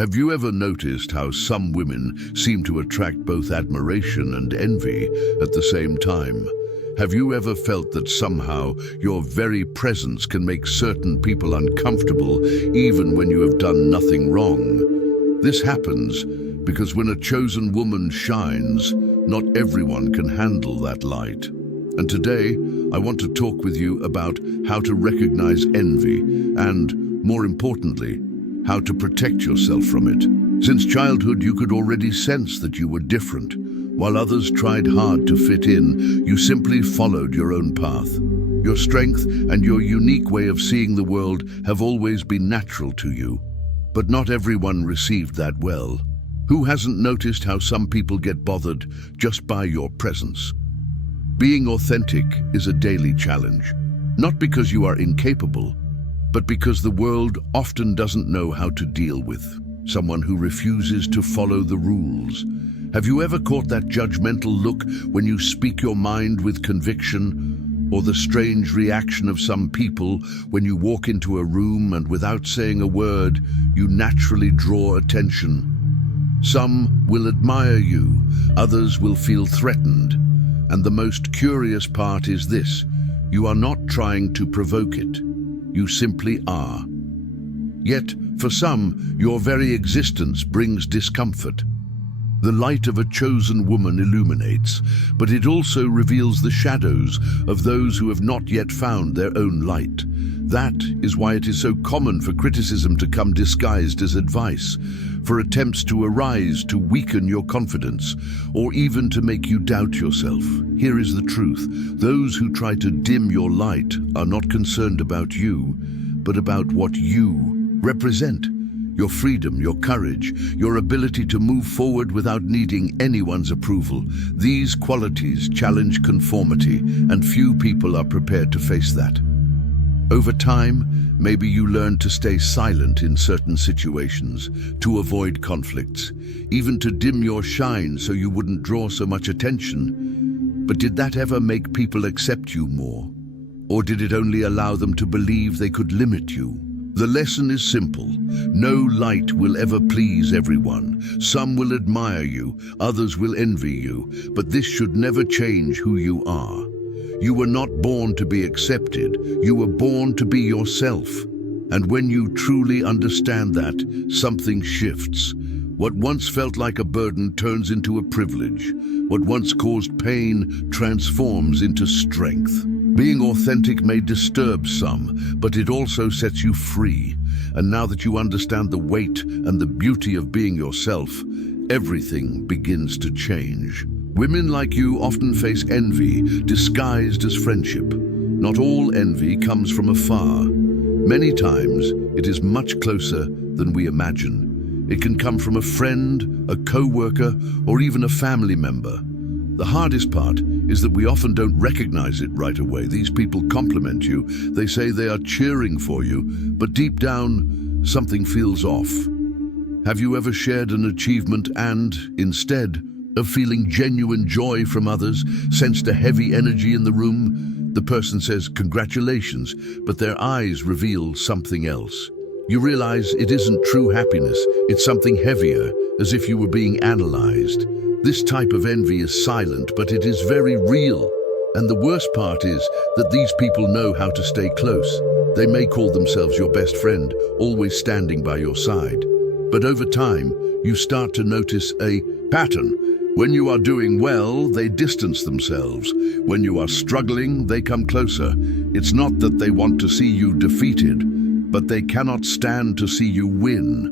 Have you ever noticed how some women seem to attract both admiration and envy at the same time? Have you ever felt that somehow your very presence can make certain people uncomfortable even when you have done nothing wrong? This happens because when a chosen woman shines, not everyone can handle that light. And today, I want to talk with you about how to recognize envy and, more importantly, how to protect yourself from it. Since childhood, you could already sense that you were different. While others tried hard to fit in, you simply followed your own path. Your strength and your unique way of seeing the world have always been natural to you. But not everyone received that well. Who hasn't noticed how some people get bothered just by your presence? Being authentic is a daily challenge, not because you are incapable, but because the world often doesn't know how to deal with someone who refuses to follow the rules. Have you ever caught that judgmental look when you speak your mind with conviction, or the strange reaction of some people when you walk into a room and without saying a word, you naturally draw attention? Some will admire you, others will feel threatened. And the most curious part is this: you are not trying to provoke it. You simply are. Yet, for some, your very existence brings discomfort. The light of a chosen woman illuminates, but it also reveals the shadows of those who have not yet found their own light. That is why it is so common for criticism to come disguised as advice, for attempts to arise to weaken your confidence, or even to make you doubt yourself. Here is the truth: those who try to dim your light are not concerned about you, but about what you represent. Your freedom, your courage, your ability to move forward without needing anyone's approval. These qualities challenge conformity, and few people are prepared to face that. Over time, maybe you learned to stay silent in certain situations, to avoid conflicts, even to dim your shine so you wouldn't draw so much attention. But did that ever make people accept you more? Or did it only allow them to believe they could limit you? The lesson is simple. No light will ever please everyone. Some will admire you, others will envy you, but this should never change who you are. You were not born to be accepted, you were born to be yourself. And when you truly understand that, something shifts. What once felt like a burden turns into a privilege. What once caused pain transforms into strength. Being authentic may disturb some, but it also sets you free. And now that you understand the weight and the beauty of being yourself, everything begins to change. Women like you often face envy disguised as friendship. Not all envy comes from afar. Many times, it is much closer than we imagine. It can come from a friend, a co-worker, or even a family member. The hardest part is that we often don't recognize it right away. These people compliment you, they say they are cheering for you, but deep down, something feels off. Have you ever shared an achievement and, instead of feeling genuine joy from others, sensed a heavy energy in the room? The person says, "Congratulations," but their eyes reveal something else. You realize it isn't true happiness, it's something heavier, as if you were being analyzed. This type of envy is silent, but it is very real. And the worst part is that these people know how to stay close. They may call themselves your best friend, always standing by your side. But over time, you start to notice a pattern. When you are doing well, they distance themselves. When you are struggling, they come closer. It's not that they want to see you defeated, but they cannot stand to see you win.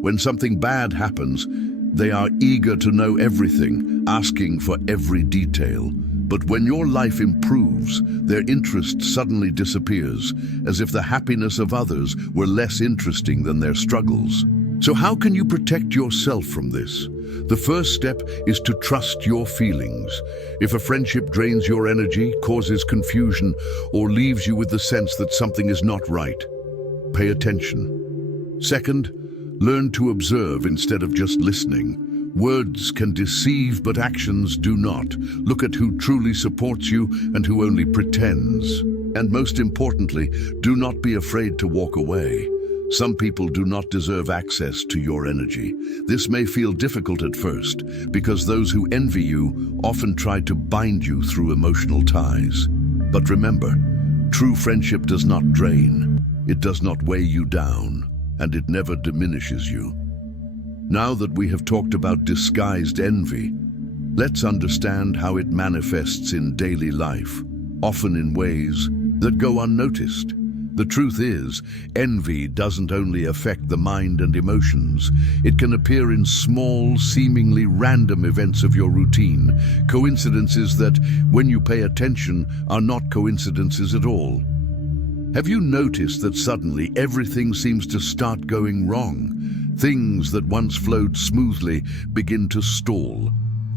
When something bad happens, they are eager to know everything, asking for every detail. But when your life improves, their interest suddenly disappears, as if the happiness of others were less interesting than their struggles. So how can you protect yourself from this? The first step is to trust your feelings. If a friendship drains your energy, causes confusion, or leaves you with the sense that something is not right, pay attention. Second, learn to observe instead of just listening. Words can deceive, but actions do not. Look at who truly supports you and who only pretends. And most importantly, do not be afraid to walk away. Some people do not deserve access to your energy. This may feel difficult at first because those who envy you often try to bind you through emotional ties. But remember, true friendship does not drain, it does not weigh you down, and it never diminishes you. Now that we have talked about disguised envy, let's understand how it manifests in daily life, often in ways that go unnoticed. The truth is, envy doesn't only affect the mind and emotions. It can appear in small, seemingly random events of your routine, coincidences that, when you pay attention, are not coincidences at all. Have you noticed that suddenly everything seems to start going wrong? Things that once flowed smoothly begin to stall.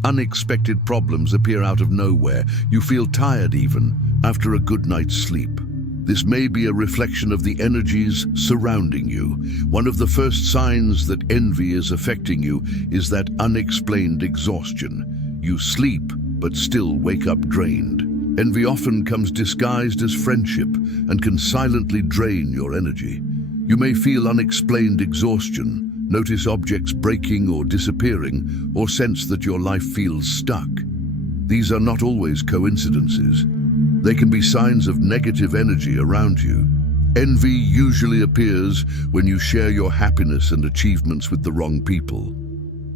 Unexpected problems appear out of nowhere. You feel tired even after a good night's sleep. This may be a reflection of the energies surrounding you. One of the first signs that envy is affecting you is that unexplained exhaustion. You sleep, but still wake up drained. Envy often comes disguised as friendship and can silently drain your energy. You may feel unexplained exhaustion, notice objects breaking or disappearing, or sense that your life feels stuck. These are not always coincidences. They can be signs of negative energy around you. Envy usually appears when you share your happiness and achievements with the wrong people.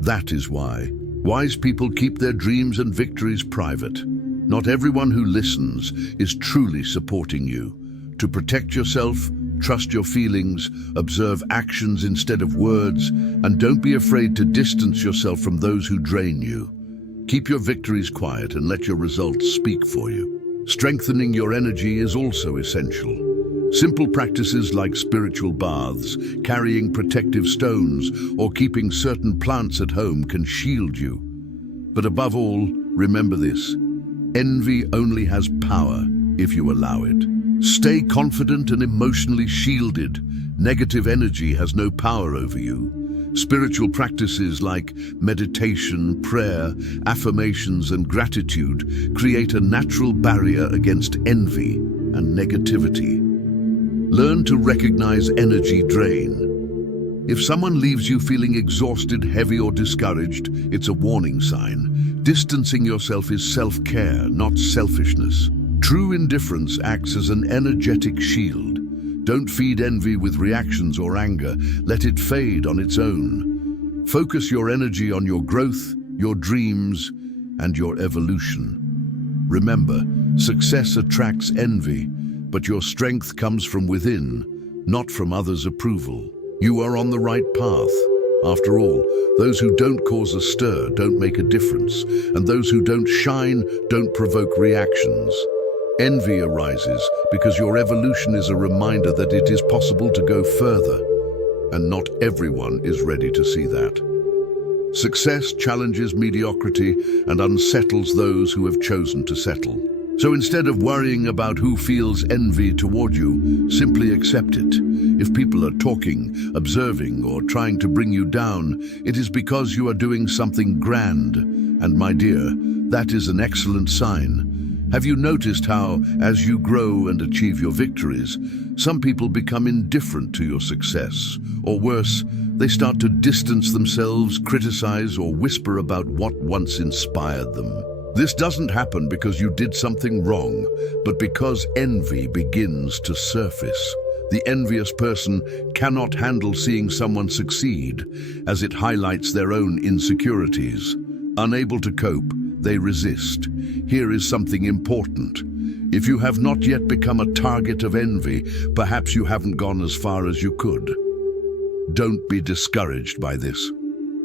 That is why wise people keep their dreams and victories private. Not everyone who listens is truly supporting you. To protect yourself, trust your feelings, observe actions instead of words, and don't be afraid to distance yourself from those who drain you. Keep your victories quiet and let your results speak for you. Strengthening your energy is also essential. Simple practices like spiritual baths, carrying protective stones, or keeping certain plants at home can shield you. But above all, remember this: envy only has power if you allow it. Stay confident and emotionally shielded. Negative energy has no power over you. Spiritual practices like meditation, prayer, affirmations, and gratitude create a natural barrier against envy and negativity. Learn to recognize energy drain. If someone leaves you feeling exhausted, heavy, or discouraged, it's a warning sign. Distancing yourself is self-care, not selfishness. True indifference acts as an energetic shield. Don't feed envy with reactions or anger. Let it fade on its own. Focus your energy on your growth, your dreams, and your evolution. Remember, success attracts envy, but your strength comes from within, not from others' approval. You are on the right path. After all, those who don't cause a stir don't make a difference, and those who don't shine don't provoke reactions. Envy arises because your evolution is a reminder that it is possible to go further, and not everyone is ready to see that. Success challenges mediocrity and unsettles those who have chosen to settle. So instead of worrying about who feels envy toward you, simply accept it. If people are talking, observing, or trying to bring you down, it is because you are doing something grand. And my dear, that is an excellent sign. Have you noticed how, as you grow and achieve your victories, some people become indifferent to your success? Or worse, they start to distance themselves, criticize, or whisper about what once inspired them. This doesn't happen because you did something wrong, but because envy begins to surface. The envious person cannot handle seeing someone succeed, as it highlights their own insecurities. Unable to cope, they resist. Here is something important. If you have not yet become a target of envy, perhaps you haven't gone as far as you could. Don't be discouraged by this.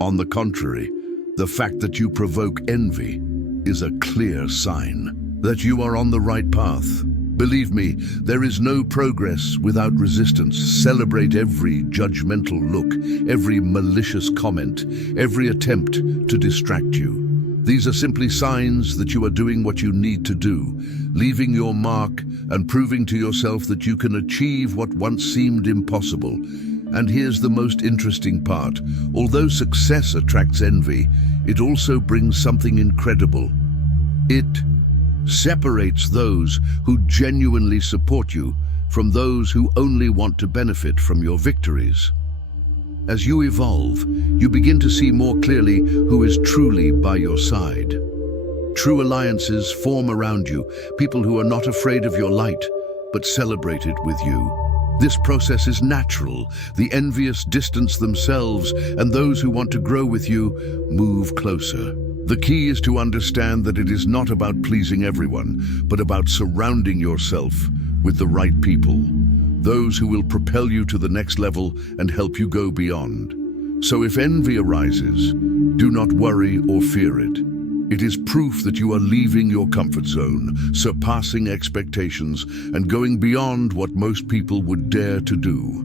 On the contrary, the fact that you provoke envy is a clear sign that you are on the right path. Believe me, there is no progress without resistance. Celebrate every judgmental look, every malicious comment, every attempt to distract you. These are simply signs that you are doing what you need to do, leaving your mark and proving to yourself that you can achieve what once seemed impossible. And here's the most interesting part. Although success attracts envy, it also brings something incredible. It separates those who genuinely support you from those who only want to benefit from your victories. As you evolve, you begin to see more clearly who is truly by your side. True alliances form around you, people who are not afraid of your light, but celebrate it with you. This process is natural. The envious distance themselves, and those who want to grow with you move closer. The key is to understand that it is not about pleasing everyone, but about surrounding yourself with the right people, those who will propel you to the next level and help you go beyond. So if envy arises, do not worry or fear it. It is proof that you are leaving your comfort zone, surpassing expectations, and going beyond what most people would dare to do.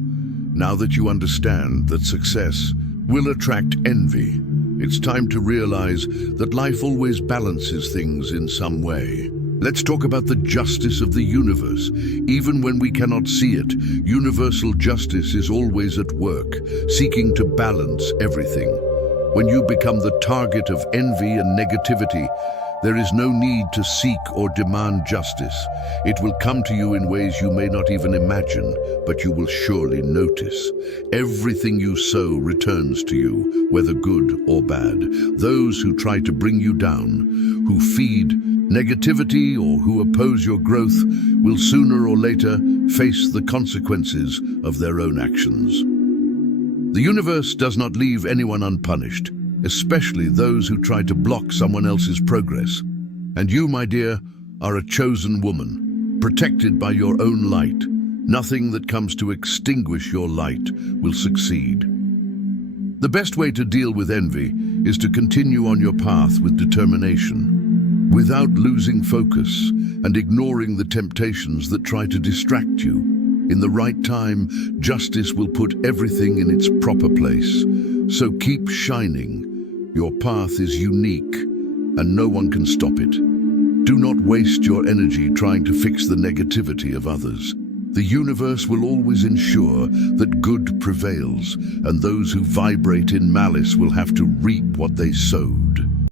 Now that you understand that success will attract envy, it's time to realize that life always balances things in some way. Let's talk about the justice of the universe. Even when we cannot see it, universal justice is always at work, seeking to balance everything. When you become the target of envy and negativity, there is no need to seek or demand justice. It will come to you in ways you may not even imagine, but you will surely notice. Everything you sow returns to you, whether good or bad. Those who try to bring you down, who feed negativity or who oppose your growth, will sooner or later face the consequences of their own actions. The universe does not leave anyone unpunished, especially those who try to block someone else's progress. And you, my dear, are a chosen woman, protected by your own light. Nothing that comes to extinguish your light will succeed. The best way to deal with envy is to continue on your path with determination, without losing focus and ignoring the temptations that try to distract you. In the right time, justice will put everything in its proper place. So keep shining. Your path is unique, and no one can stop it. Do not waste your energy trying to fix the negativity of others. The universe will always ensure that good prevails, and those who vibrate in malice will have to reap what they sow.